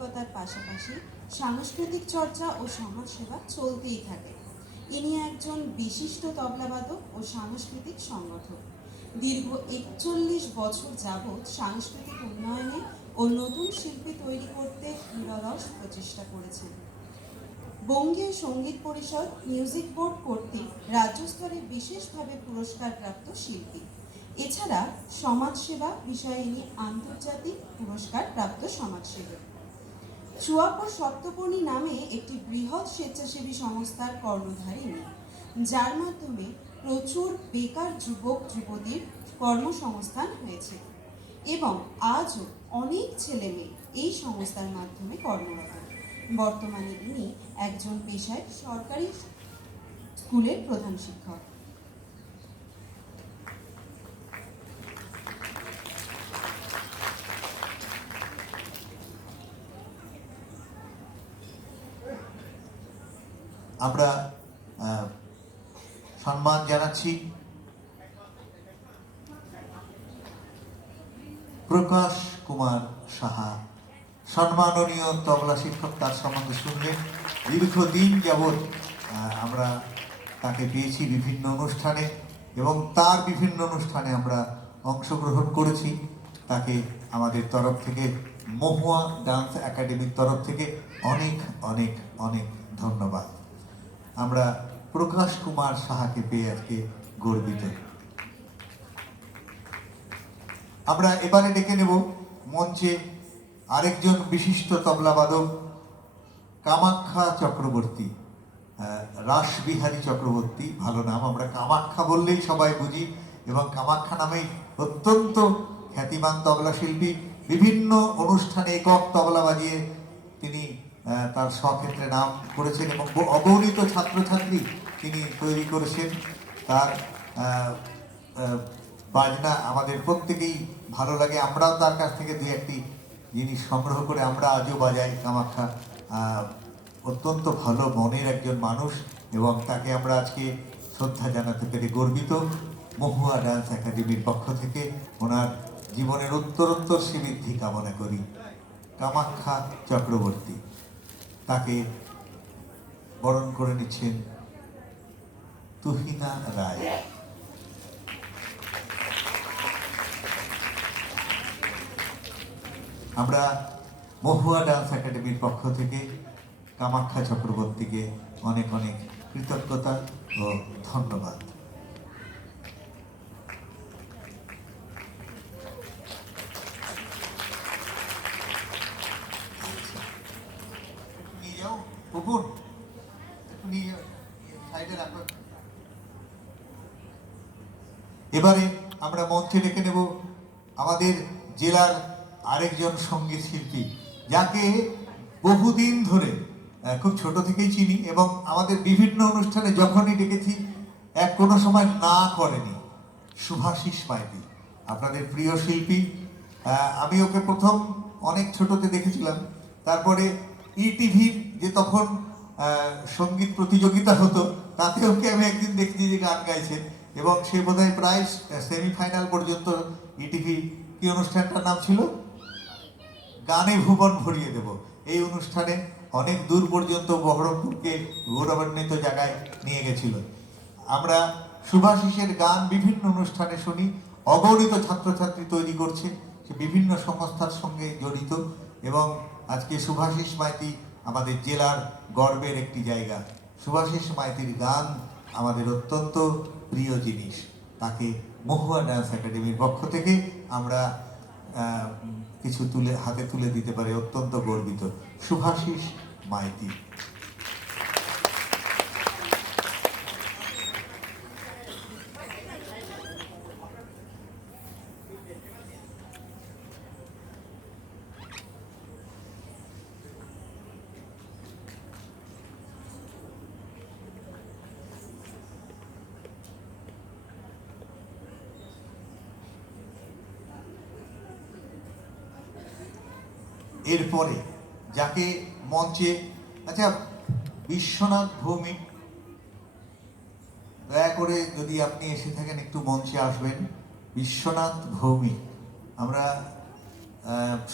শিক্ষকতার পাশাপাশি সাংস্কৃতিক চর্চা ও সমাজসেবা চলতেই থাকে। ইনি একজন বিশিষ্ট তবলাবাদক ও সাংস্কৃতিক সংগঠক। দীর্ঘ একচল্লিশ বছর যাবৎ সাংস্কৃতিক উন্নয়নে ও নতুন শিল্পী তৈরি করতে নিরলস প্রচেষ্টা করেছেন। বঙ্গীয় সংগীত পরিষদ মিউজিক বোর্ড কর্তৃক রাজ্যস্তরে বিশেষভাবে পুরস্কারপ্রাপ্ত শিল্পী। এছাড়া সমাজসেবা বিষয়ে ইনি আন্তর্জাতিক পুরস্কার প্রাপ্ত সমাজসেবী চুয়াপুর সপ্তপর্ণী নামে একটি বৃহৎ স্বেচ্ছাসেবী সংস্থার কর্ণধারী যার মাধ্যমে প্রচুর বেকার যুবক, যুবতীর কর্মসংস্থান হয়েছে এবং আজও অনেক ছেলে মেয়ে এই সংস্থার মাধ্যমে কর্মরত। বর্তমানে তিনি একজন পেশায় সরকারি স্কুলের প্রধান শিক্ষক। আমরা সম্মান জানাচ্ছি। প্রকাশ কুমার সাহা, সম্মাননীয় তবলা শিক্ষক, তার সম্বন্ধে শুনলেন। দীর্ঘদিন যাবৎ আমরা তাকে পেয়েছি বিভিন্ন অনুষ্ঠানে এবং তার বিভিন্ন অনুষ্ঠানে আমরা অংশগ্রহণ করেছি। তাকে আমাদের তরফ থেকে, মহুয়া ডান্স একাডেমির তরফ থেকে অনেক অনেক অনেক ধন্যবাদ। আমরা প্রকাশ কুমার সাহাকে পেয়ে আজকে গর্বিত। আমরা এবারে ডেকে নেব মঞ্চে আরেকজন বিশিষ্ট তবলাবাদক কামাখ্যা চক্রবর্তী রাসবিহারী চক্রবর্তী, ভালো নাম আমরা কামাখ্যা বললেই সবাই বুঝি, এবং কামাখ্যা নামেই অত্যন্ত খ্যাতিমান তবলা শিল্পী, বিভিন্ন অনুষ্ঠানে একক তবলা বাজিয়ে তিনি তার স্বক্ষেত্রে নাম করেছেন এবং অগণিত ছাত্রছাত্রী তিনি তৈরি করেছেন। তার বাজনা আমাদের প্রত্যেকেই ভালো লাগে। আমরাও তার কাছ থেকে দু একটি জিনিস সংগ্রহ করে আমরা আজও বাজাই। কামাখ্যা অত্যন্ত ভালো মনের একজন মানুষ এবং তাকে আমরা আজকে শ্রদ্ধা জানাতে পেরে গর্বিত। মহুয়া ডান্স একাডেমির পক্ষ থেকে ওনার জীবনের উত্তরোত্তর শ্রীবৃদ্ধি কামনা করি। কামাখ্যা চক্রবর্তী। তাকে বরণ করে নিচ্ছেন তুহিনা রায়। আমরা মহুয়া ডান্স একাডেমির পক্ষ থেকে কামাখ্যা চক্রবর্তীকে অনেক অনেক কৃতজ্ঞতা ও ধন্যবাদ আচ্ছা। যাও পুকুর একটু নিয়ে সাইডে এবারে আমরা মঞ্চে ডেকে নেব আমাদের জেলার আরেকজন সংগীত শিল্পী, যাকে বহুদিন ধরে খুব ছোট থেকেই চিনি এবং আমাদের বিভিন্ন অনুষ্ঠানে যখনই ডেকেছি, এক কোনো সময় না করেনি। সুভাষিস মাইতি আপনাদের প্রিয় শিল্পী আমি ওকে প্রথম অনেক ছোটতে দেখেছিলাম, তারপরে ইটিভির যে তখন সংগীত প্রতিযোগিতা হতো তাতে ওকে আমি একদিন দেখছি যে গান গাইছে এবং সে বোধহয় প্রায় সেমিফাইনাল পর্যন্ত ইটিভি কি অনুষ্ঠানটার নাম ছিল? গানে ভুবন ভরিয়ে দেব। এই অনুষ্ঠানে অনেক দূর পর্যন্ত বহরমপুরকে গৌরবান্বিত জায়গায় নিয়ে গেছিল। আমরা সুভাষিসের গান বিভিন্ন অনুষ্ঠানে শুনি, অগণিত ছাত্রছাত্রী তৈরি করছে, সে বিভিন্ন সংস্থার সঙ্গে জড়িত এবং আজকে সুভাষিস মাইতি আমাদের জেলার গর্বের একটি জায়গা। সুভাষিস মাইতির গান আমাদের অত্যন্ত প্রিয় জিনিস। তাকে মহুয়া ডান্স একাডেমির পক্ষ থেকে আমরা কিছু তুলে, হাতে তুলে দিতে পারে অত্যন্ত গর্বিত সুভাষিস মাইতি। এরপরে যাকে মঞ্চে আচ্ছা বিশ্বনাথ ভৌমিক, দয়া করে যদি আপনি এসে থাকেন, একটু মঞ্চে আসবেন। বিশ্বনাথ ভৌমিক, আমরা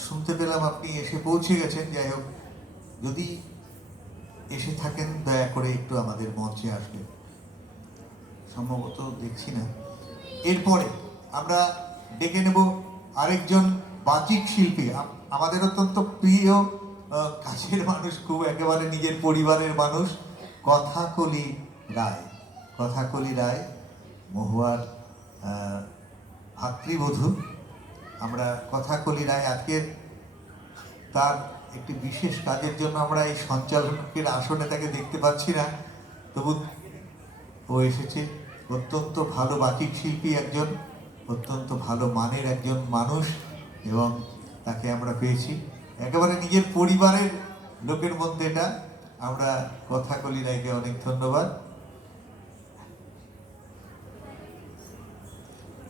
শুনতে পেলাম আপনি এসে পৌঁছে গেছেন, যাই হোক। যদি এসে থাকেন, দয়া করে একটু আমাদের মঞ্চে আসবেন। সম্ভবত দেখছি না। এরপরে আমরা ডেকে নেব আরেকজন বাচিক শিল্পী আমাদের অত্যন্ত প্রিয় কাছের মানুষ, খুব একেবারে নিজের পরিবারের মানুষ, কথাকলি রায়। কথাকলি রায়, মহুয়ার ভাতৃবধূ। আমরা কথাকলি রায় আজকের তার একটি বিশেষ কাজের জন্য আমরা এই সঞ্চালকের আসনে তাকে দেখতে পাচ্ছি না। তবু ও এসেছে। অত্যন্ত ভালো বাচিক শিল্পী একজন, অত্যন্ত ভালো মানের একজন মানুষ এবং তাকে আমরা পেয়েছি। একেবারে নিজের পরিবারের লোকের মধ্যে এটা। আমরা কথা কলি রায়কে অনেক ধন্যবাদ।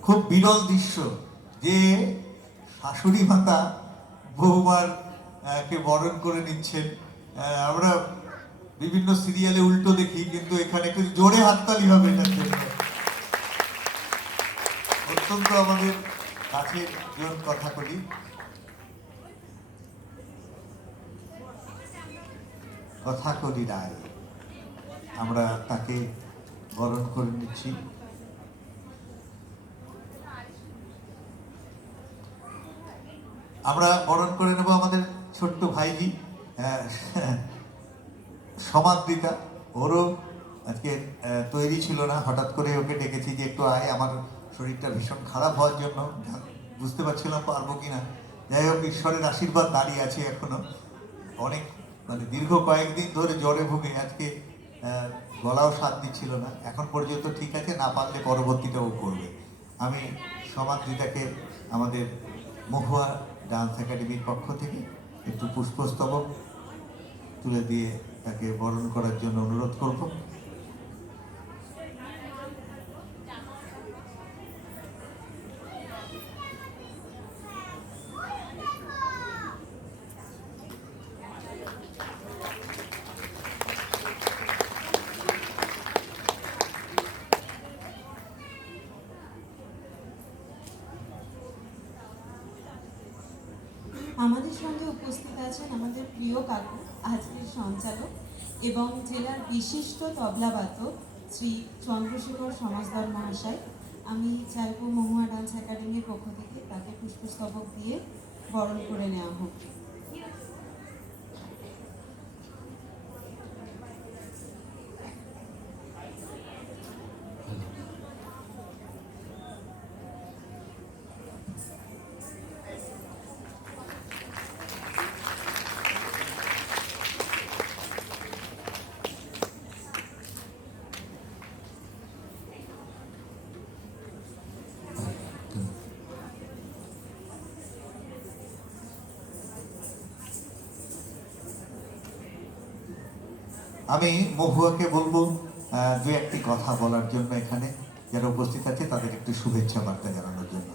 খুব বিরল দৃশ্য যে শাশুড়ি মাতা আহ, কে বরণ করে নিচ্ছেন। আমরা বিভিন্ন সিরিয়ালে উল্টো দেখি কিন্তু এখানে একটু জোরে হাততালি হবে এটার জন্য। অত্যন্ত আমাদের কাছের জন কথা করি কথা কলি রায় আমরা তাকে বরণ করে নিচ্ছি। আমরা বরণ করে নেব আমাদের ছোট্ট ভাইজি আহ, সমাদৃতা। ওরও আজকে তৈরি ছিল না। হঠাৎ করে ওকে ডেকেছি যে একটু আয় আমার শরীরটা ভীষণ খারাপ হওয়ার জন্য। বুঝতে পারছিলাম পারব কিনা। যাই হোক ঈশ্বরের আশীর্বাদ দাঁড়িয়ে আছে এখনও। অনেক মানে দীর্ঘ কয়েকদিন ধরে জ্বরে ভুগে, আজকে গলাও সাত দিচ্ছিল না। এখন পর্যন্ত ঠিক আছে, না পারলে পরবর্তীটাও করবে। আমি সমাধিটাকে আমাদের মহুয়া ডান্স একাডেমির পক্ষ থেকে একটু পুষ্পস্তবক তুলে দিয়ে তাকে বরণ করার জন্য অনুরোধ করব। আমাদের সঙ্গে উপস্থিত আছেন আমাদের প্রিয় কাকু, আজকের সঞ্চালক এবং জেলার বিশিষ্ট তবলাবাদক শ্রী চন্দ্রশেখর সমাজদার মহাশয়। আমি চাইব মহুয়া ডান্স একাডেমির পক্ষ থেকে তাকে পুষ্পস্তবক দিয়ে বরণ করে নেওয়া হোক। আমি মহুয়াকে বলব দু একটি কথা বলার জন্য এখানে, যারা উপস্থিত আছে, তাদের একটু শুভেচ্ছা বার্তা জানানোর জন্য।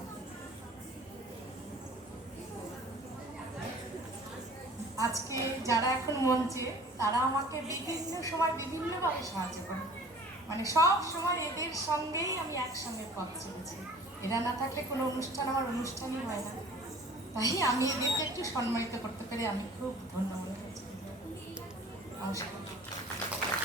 আজকে যারা এখন মঞ্চে, তারা আমাকে বিভিন্ন সময় বিভিন্নভাবে সাহায্য করে। মানে সব সময় এদের সঙ্গেই আমি একসঙ্গে পথ চলেছি। এরা না থাকলে কোনো অনুষ্ঠান আমার অনুষ্ঠানই হয় না। তাই আমি এদেরকে একটু সম্মানিত করতে পেরে আমি খুব ধন্যবাদ। নমস্কার।